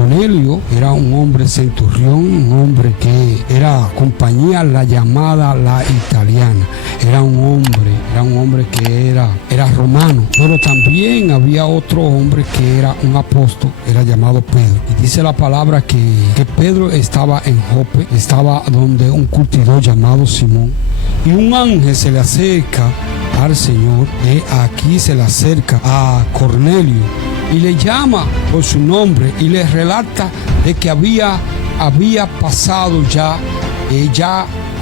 Cornelio era un hombre centurión, un hombre que era compañía la llamada la italiana. Era un hombre que era romano, pero también había otro hombre que era un apóstol, era llamado Pedro. Y dice la palabra que Pedro estaba en Jope, estaba donde un curtidor llamado Simón, y un ángel se le acerca al Señor, aquí se le acerca a Cornelio y le llama por su nombre y le relata de que había pasado ya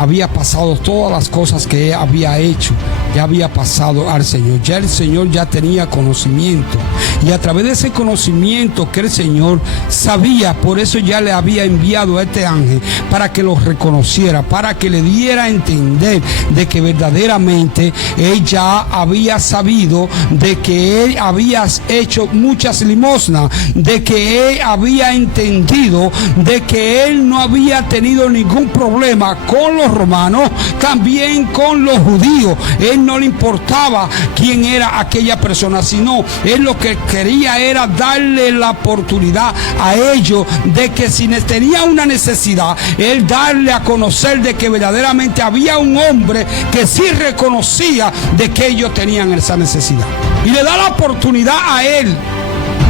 había pasado todas las cosas que él había hecho, ya había pasado al Señor. Ya el Señor ya tenía conocimiento, y a través de ese conocimiento que el Señor sabía, por eso ya le había enviado a este ángel para que lo reconociera, para que le diera a entender de que verdaderamente él ya había sabido de que él había hecho muchas limosnas, de que él había entendido de que él no había tenido ningún problema con los romanos, también con los judíos. Él no le importaba quién era aquella persona, sino él lo que quería era darle la oportunidad a ellos de que si tenía una necesidad, él darle a conocer de que verdaderamente había un hombre que sí reconocía de que ellos tenían esa necesidad, y le da la oportunidad a él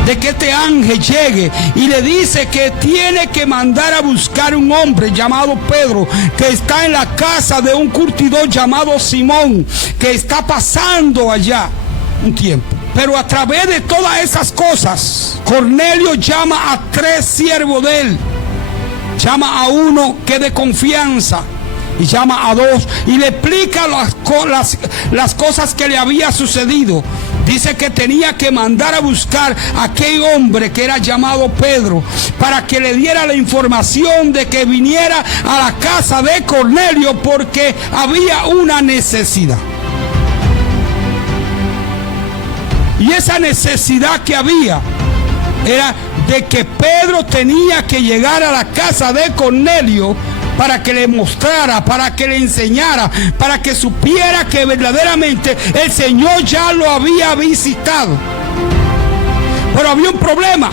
de que este ángel llegue y le dice que tiene que mandar a buscar un hombre llamado Pedro, que está en la casa de un curtidor llamado Simón, que está pasando allá un tiempo. Pero a través de todas esas cosas, Cornelio llama a 3 siervos de él. Llama a uno que es de confianza, y llama a 2 y le explica las cosas que le había sucedido. Dice que tenía que mandar a buscar a aquel hombre que era llamado Pedro, para que le diera la información de que viniera a la casa de Cornelio, porque había una necesidad. Y esa necesidad que había era de que Pedro tenía que llegar a la casa de Cornelio para que le mostrara, para que le enseñara, para que supiera que verdaderamente el Señor ya lo había visitado. Pero había un problema.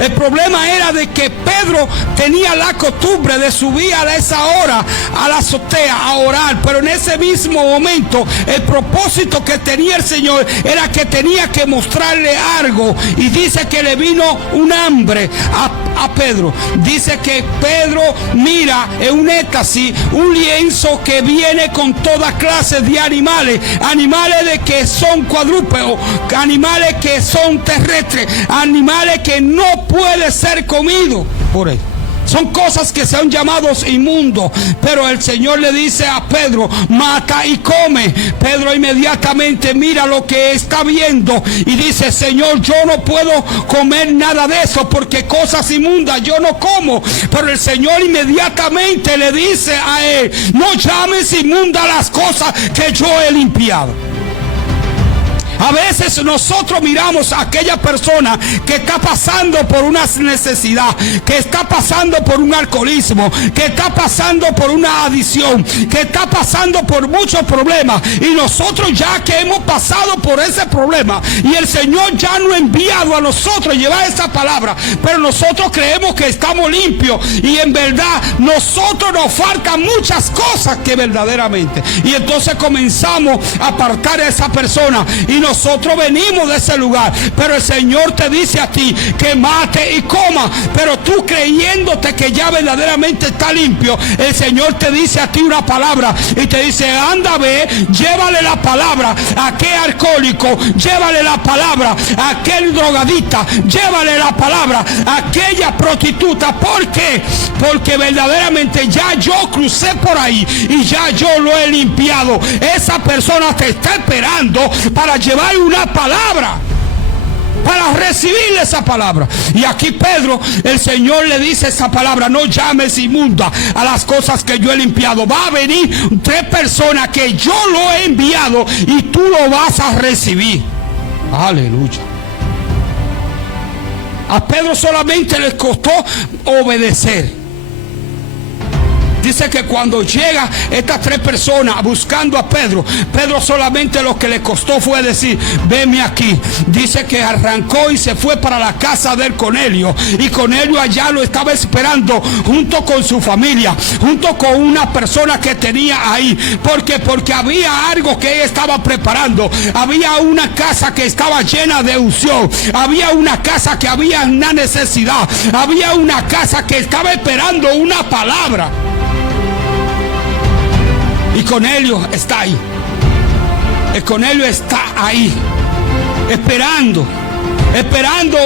El problema era de que Pedro tenía la costumbre de subir a esa hora a la azotea a orar, pero en ese mismo momento el propósito que tenía el Señor era que tenía que mostrarle algo, y dice que le vino un hambre a Pedro. Dice que Pedro mira en un éxtasis un lienzo que viene con toda clase de animales de que son cuadrúpedos, animales que son terrestres, animales que no puede ser comido por él. Son cosas que son llamados inmundos, pero el Señor le dice a Pedro: mata y come. Pedro inmediatamente mira lo que está viendo y dice: Señor, yo no puedo comer nada de eso, porque cosas inmundas yo no como. Pero el Señor inmediatamente le dice a él: no llames inmundas las cosas que yo he limpiado. A veces nosotros miramos a aquella persona que está pasando por una necesidad, que está pasando por un alcoholismo, que está pasando por una adicción, que está pasando por muchos problemas, y nosotros ya que hemos pasado por ese problema y el Señor ya nos ha enviado a nosotros llevar esa palabra, pero nosotros creemos que estamos limpios, y en verdad nosotros nos faltan muchas cosas que verdaderamente, y entonces comenzamos a apartar a esa persona, y nosotros venimos de ese lugar, pero el Señor te dice a ti que mate y coma, pero tú creyéndote que ya verdaderamente está limpio, el Señor te dice a ti una palabra y te dice: anda, ve, llévale la palabra a aquel alcohólico, llévale la palabra a aquel drogadicta, llévale la palabra a aquella prostituta. ¿Por qué? Porque verdaderamente ya yo crucé por ahí y ya yo lo he limpiado. Esa persona te está esperando para llevar una palabra, para recibir esa palabra. Y aquí Pedro, el Señor le dice esa palabra: no llames inmunda a las cosas que yo he limpiado. Va a venir 3 personas que yo lo he enviado y tú lo vas a recibir. Aleluya. A Pedro solamente le costó obedecer. Dice que cuando llega estas 3 personas buscando a Pedro, Pedro solamente lo que le costó fue decir, venme aquí. Dice que arrancó y se fue para la casa de Cornelio, y Cornelio allá lo estaba esperando junto con su familia, junto con una persona que tenía ahí. Porque había algo que él estaba preparando. Había una casa que estaba llena de unción, había una casa que había una necesidad, había una casa que estaba esperando una palabra. Y Cornelio está ahí. El Cornelio está ahí, esperando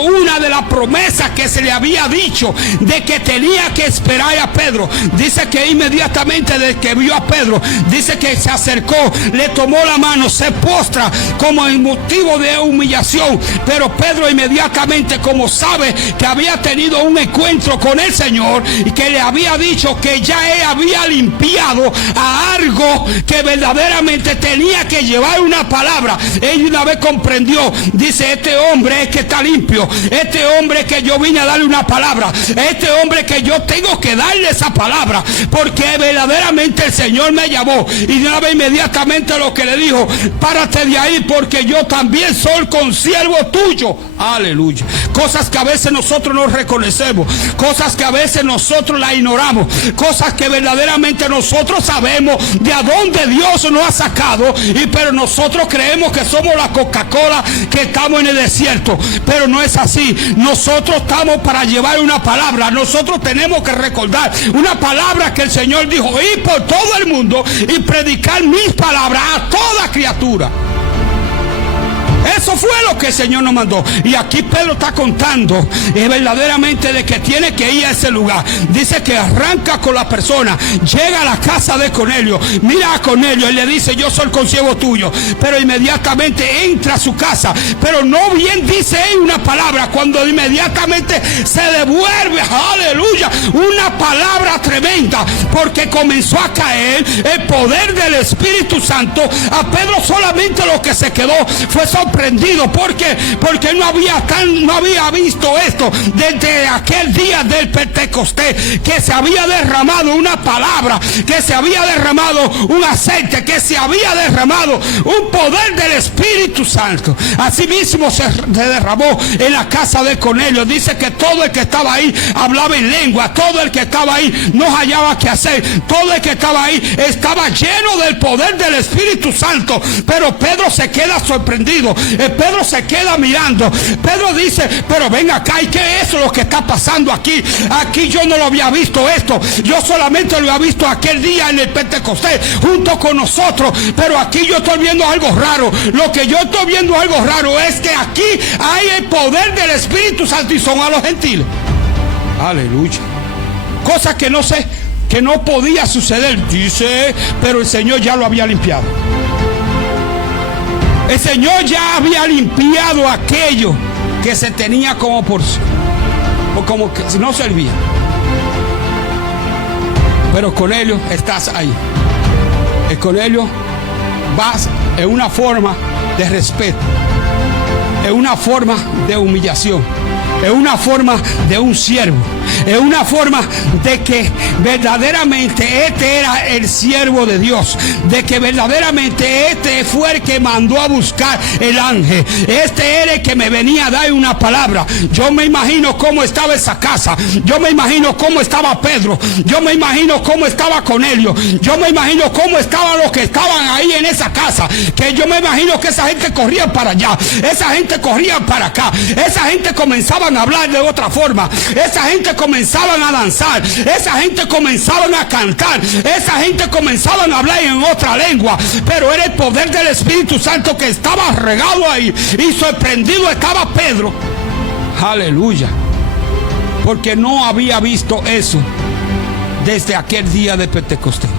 una de las promesas que se le había dicho, de que tenía que esperar a Pedro. Dice que inmediatamente desde que vio a Pedro, dice que se acercó, le tomó la mano, se postra como en motivo de humillación. Pero Pedro inmediatamente, como sabe que había tenido un encuentro con el Señor y que le había dicho que ya él había limpiado a algo que verdaderamente tenía que llevar una palabra, él una vez comprendió. Dice, este hombre es que está limpio, este hombre que yo vine a darle una palabra, este hombre que yo tengo que darle esa palabra, porque verdaderamente el Señor me llamó. Y de una vez inmediatamente lo que le dijo, párate de ahí, porque yo también soy consiervo tuyo. Aleluya. Cosas que a veces nosotros no reconocemos, cosas que a veces nosotros la ignoramos, cosas que verdaderamente nosotros sabemos de a dónde Dios nos ha sacado, pero nosotros creemos que somos la Coca-Cola, que estamos en el desierto. Pero no es así. Nosotros estamos para llevar una palabra. Nosotros tenemos que recordar una palabra que el Señor dijo: ir por todo el mundo y predicar mis palabras a toda criatura. Eso fue lo que el Señor nos mandó. Y aquí Pedro está contando verdaderamente de que tiene que ir a ese lugar. Dice que arranca con la persona, llega a la casa de Cornelio, mira a Cornelio y le dice: yo soy consiervo tuyo. Pero inmediatamente entra a su casa, pero no bien dice él una palabra, cuando inmediatamente se devuelve, aleluya, una palabra tremenda, porque comenzó a caer el poder del Espíritu Santo. A Pedro solamente lo que se quedó fue sorprendido. Porque no había visto esto desde aquel día del Pentecostés, que se había derramado una palabra, que se había derramado un aceite, que se había derramado un poder del Espíritu Santo. Así mismo se derramó en la casa de Cornelio. Dice que todo el que estaba ahí hablaba en lengua, todo el que estaba ahí no hallaba qué hacer, todo el que estaba ahí estaba lleno del poder del Espíritu Santo. Pero Pedro se queda sorprendido. Pedro se queda mirando. Pedro dice: pero ven acá, ¿y qué es lo que está pasando aquí? Aquí yo no lo había visto esto. Yo solamente lo había visto aquel día en el Pentecostés junto con nosotros. Pero aquí yo estoy viendo algo raro. Lo que yo estoy viendo algo raro es que aquí hay el poder del Espíritu Santo y son a los gentiles. Aleluya. Cosa que no sé, que no podía suceder. Dice, pero el Señor ya lo había limpiado. El Señor ya había limpiado aquello que se tenía como porción, o como que no servía. Pero Cornelio, estás ahí. El Cornelio vas en una forma de respeto, en una forma de humillación, en una forma de un siervo, en una forma de que verdaderamente este era el siervo de Dios, de que verdaderamente este fue el que mandó a buscar el ángel, este era el que me venía a dar una palabra. Yo me imagino cómo estaba esa casa, yo me imagino cómo estaba Pedro, yo me imagino cómo estaba Cornelio, yo me imagino cómo estaban los que estaban ahí en esa casa, que yo me imagino que esa gente corría para allá, esa gente corría para acá, esa gente comenzaban a hablar de otra forma, esa gente comenzaban a danzar, esa gente comenzaban a cantar, esa gente comenzaban a hablar en otra lengua. Pero era el poder del Espíritu Santo que estaba regado ahí, y sorprendido estaba Pedro. Aleluya. Porque no había visto eso desde aquel día de Pentecostés.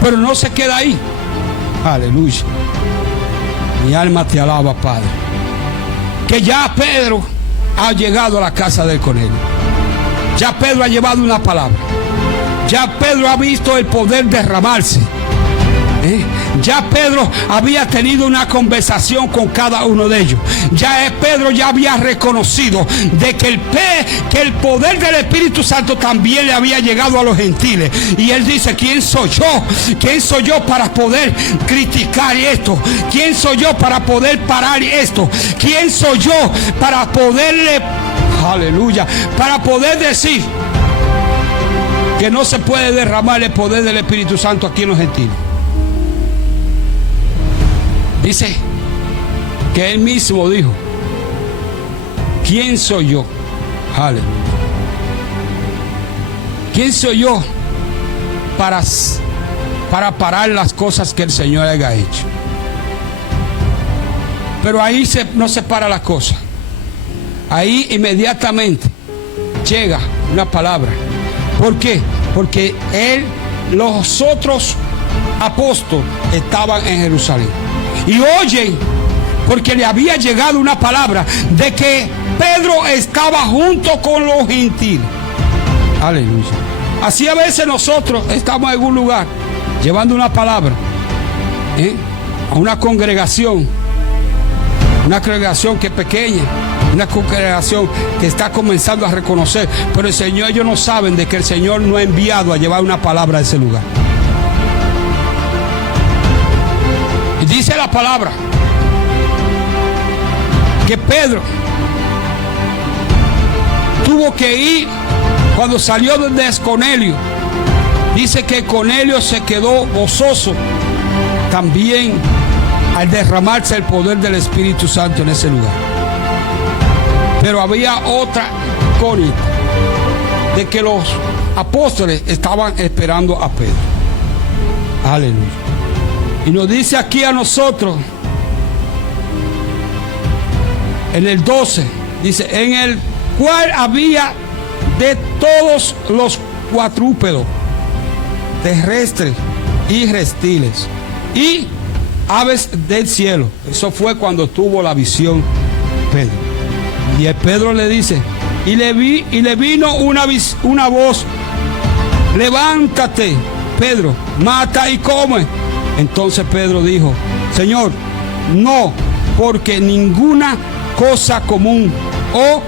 Pero no se queda ahí. Aleluya. Mi alma te alaba, Padre. Que ya Pedro ha llegado a la casa del Cornelio. Ya Pedro ha llevado una palabra. Ya Pedro ha visto el poder derramarse Ya Pedro había tenido una conversación con cada uno de ellos. Pedro ya había reconocido de que el poder del Espíritu Santo también le había llegado a los gentiles. Y él dice: ¿quién soy yo? ¿Quién soy yo para poder criticar esto? ¿Quién soy yo para poder parar esto? ¿Quién soy yo para poderle, aleluya, para poder decir que no se puede derramar el poder del Espíritu Santo aquí en los gentiles? Dice que él mismo dijo: ¿quién soy yo? Aleluya. ¿Quién soy yo para parar las cosas que el Señor haya hecho? Pero ahí no se para la cosa. Ahí inmediatamente llega una palabra. ¿Por qué? Porque los otros apóstoles estaban en Jerusalén y oyen, porque le había llegado una palabra de que Pedro estaba junto con los gentiles. Aleluya. Así a veces nosotros estamos en algún lugar llevando una palabra a una congregación que es pequeña, una congregación que está comenzando a reconocer, pero el Señor, ellos no saben de que el Señor no ha enviado a llevar una palabra a ese lugar. Y dice la palabra que Pedro tuvo que ir cuando salió de Cornelio. Dice que Cornelio se quedó gozoso también al derramarse el poder del Espíritu Santo en ese lugar. Pero había otra incógnita, de que los apóstoles estaban esperando a Pedro. Aleluya. Y nos dice aquí a nosotros, en el 12, dice: en el cual había de todos los cuadrúpedos, terrestres y reptiles, y aves del cielo. Eso fue cuando tuvo la visión Pedro. Y el Pedro le dice, y le vino una voz: levántate, Pedro, mata y come. Entonces Pedro dijo: Señor, no, porque ninguna cosa común o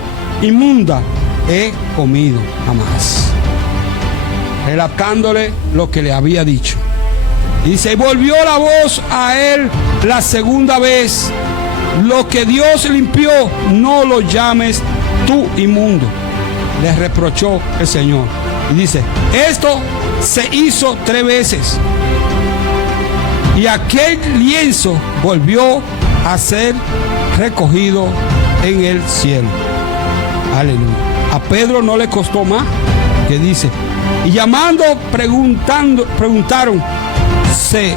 inmunda he comido jamás. Relatándole lo que le había dicho. Dice: y volvió la voz a él la segunda vez: lo que Dios limpió, no lo llames tú inmundo. Le reprochó el Señor. Y dice: esto se hizo 3 veces. Y aquel lienzo volvió a ser recogido en el cielo. Aleluya. A Pedro no le costó más. Que dice: y llamando, preguntaron, se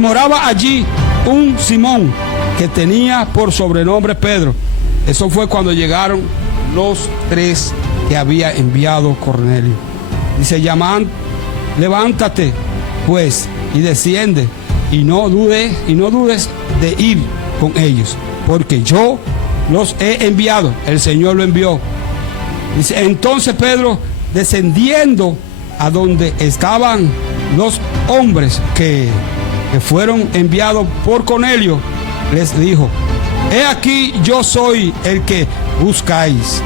moraba allí un Simón, que tenía por sobrenombre Pedro. Eso fue cuando llegaron los 3 que había enviado Cornelio. Dice: levántate pues y desciende, y no dudes de ir con ellos, porque yo los he enviado. El Señor lo envió. Dice: entonces Pedro, descendiendo a donde estaban los hombres que fueron enviados por Cornelio, les dijo: he aquí, yo soy el que buscáis.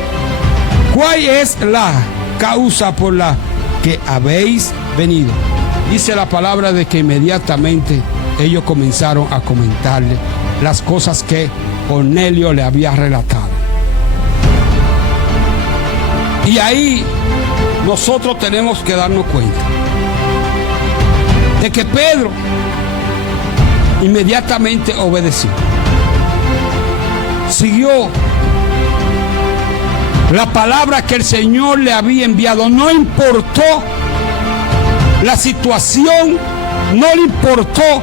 ¿Cuál es la causa por la que habéis venido? Dice la palabra de que inmediatamente ellos comenzaron a comentarle las cosas que Cornelio le había relatado. Y ahí nosotros tenemos que darnos cuenta de que Pedro inmediatamente obedeció. Siguió la palabra que el Señor le había enviado. No importó la situación, no le importó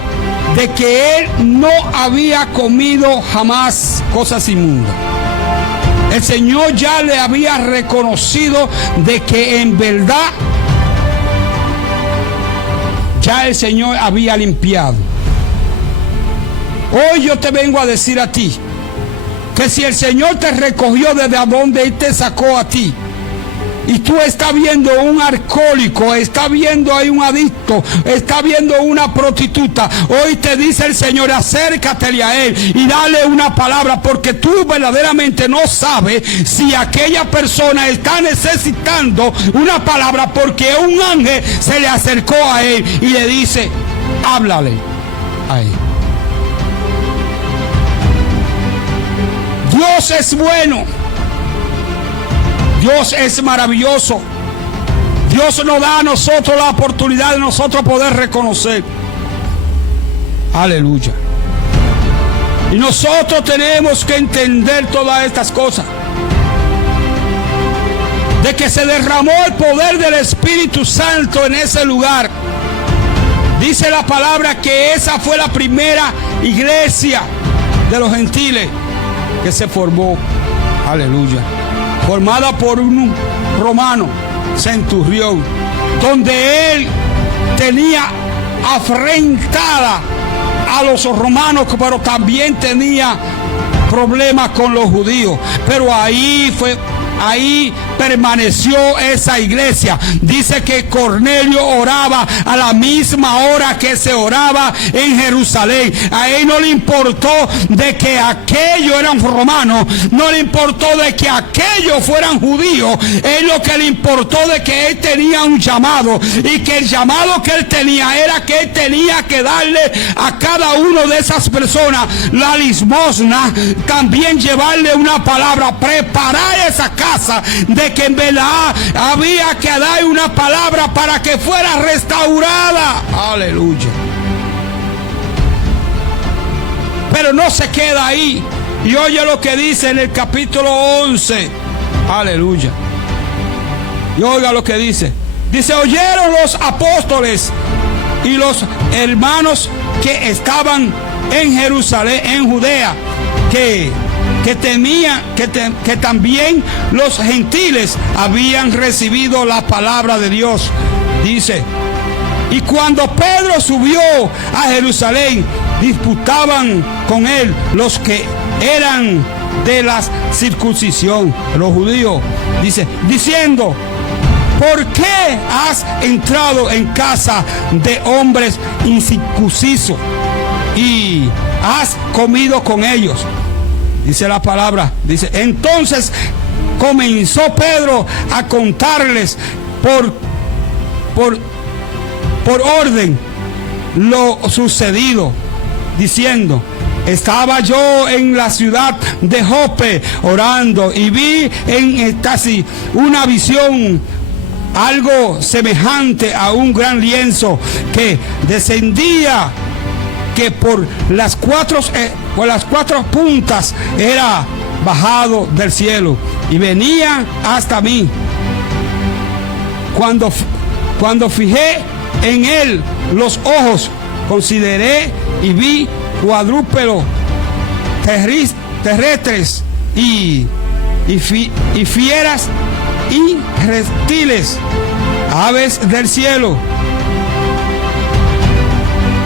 de que él no había comido jamás cosas inmundas. El Señor ya le había reconocido de que en verdad ya el Señor había limpiado. Hoy yo te vengo a decir a ti que si el Señor te recogió desde donde Él te sacó a ti, y tú estás viendo un alcohólico, estás viendo ahí un adicto, estás viendo una prostituta, hoy te dice el Señor, acércatele a él y dale una palabra, porque tú verdaderamente no sabes si aquella persona está necesitando una palabra, porque un ángel se le acercó a él y le dice, háblale a él. Dios es bueno. Dios es maravilloso. Dios nos da a nosotros la oportunidad de nosotros poder reconocer. Aleluya. Y nosotros tenemos que entender todas estas cosas. De que se derramó el poder del Espíritu Santo en ese lugar. Dice la palabra que esa fue la primera iglesia de los gentiles que se formó. Aleluya. Formada por un romano, centurión, donde él tenía afrentada a los romanos, pero también tenía problemas con los judíos. Pero ahí permaneció esa iglesia. Dice que Cornelio oraba a la misma hora que se oraba en Jerusalén. A él no le importó de que aquellos eran romanos, no le importó de que aquellos fueran judíos. Él lo que le importó de que él tenía un llamado, y que el llamado que él tenía era que él tenía que darle a cada uno de esas personas la limosna, también llevarle una palabra, preparar esa casa, de que en verdad había que dar una palabra para que fuera restaurada. Aleluya. Pero no se queda ahí. Y oye lo que dice en el capítulo 11. Aleluya. Y oiga lo que dice. Dice, oyeron los apóstoles y los hermanos que estaban en Jerusalén, en Judea, que también los gentiles habían recibido la palabra de Dios. Dice, y cuando Pedro subió a Jerusalén, disputaban con él los que eran de la circuncisión, los judíos, dice, diciendo, ¿por qué has entrado en casa de hombres incircuncisos y has comido con ellos? Dice la palabra, dice, entonces comenzó Pedro a contarles por orden lo sucedido, diciendo, estaba yo en la ciudad de Jope orando y vi en éxtasis una visión, algo semejante a un gran lienzo que descendía, que por las cuatro puntas era bajado del cielo y venía hasta mí. Cuando fijé en él los ojos, consideré y vi cuadrúpedos terrestres y fieras y reptiles, aves del cielo.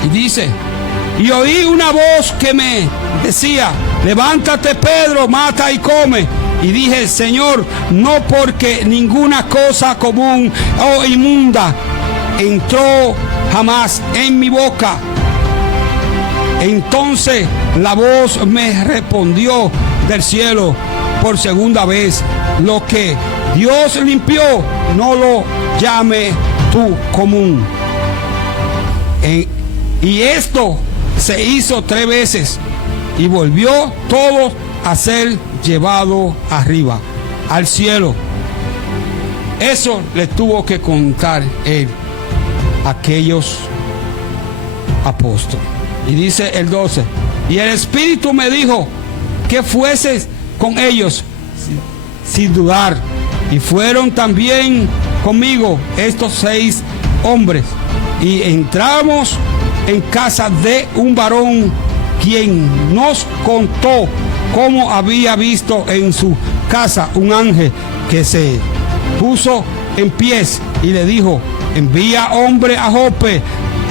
Y dice, y oí una voz que me decía, levántate Pedro, mata y come. Y dije, Señor, no, porque ninguna cosa común o inmunda entró jamás en mi boca. Entonces la voz me respondió del cielo por segunda vez, lo que Dios limpió, no lo llame tú común. Y esto se hizo 3 veces y volvió todo a ser llevado arriba, al cielo. Eso le tuvo que contar él a aquellos apóstoles. Y dice el 12, y el Espíritu me dijo que fuese con ellos sin dudar. Y fueron también conmigo estos 6 hombres. Y entramos en casa de un varón, quien nos contó cómo había visto en su casa un ángel que se puso en pies y le dijo, envía hombre a Jope,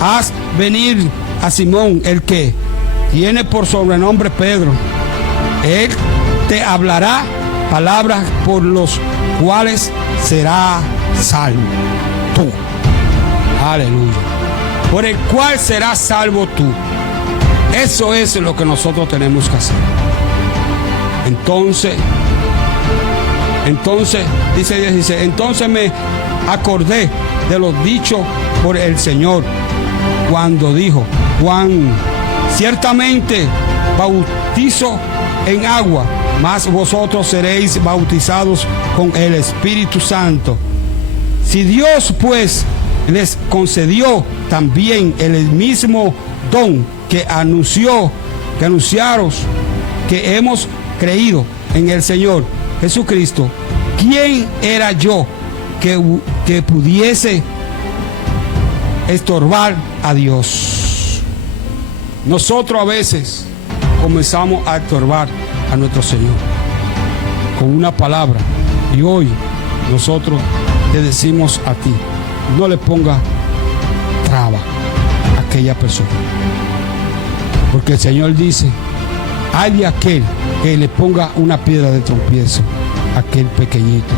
haz venir a Simón, el que tiene por sobrenombre Pedro. Él te hablará palabras por los cuales será salvo tú. Aleluya. Por el cual serás salvo tú. Eso es lo que nosotros tenemos que hacer. Entonces dice, entonces me acordé de los dichos por el Señor cuando dijo: Juan ciertamente bautizo en agua, mas vosotros seréis bautizados con el Espíritu Santo. Si Dios pues les concedió también el mismo don que anunciaros que hemos creído en el Señor Jesucristo, ¿quién era yo que pudiese estorbar a Dios? Nosotros a veces comenzamos a estorbar a nuestro Señor con una palabra, y hoy nosotros te decimos a ti: no le ponga traba a aquella persona, porque el Señor dice: hay de aquel que le ponga una piedra de tropiezo a aquel pequeñito.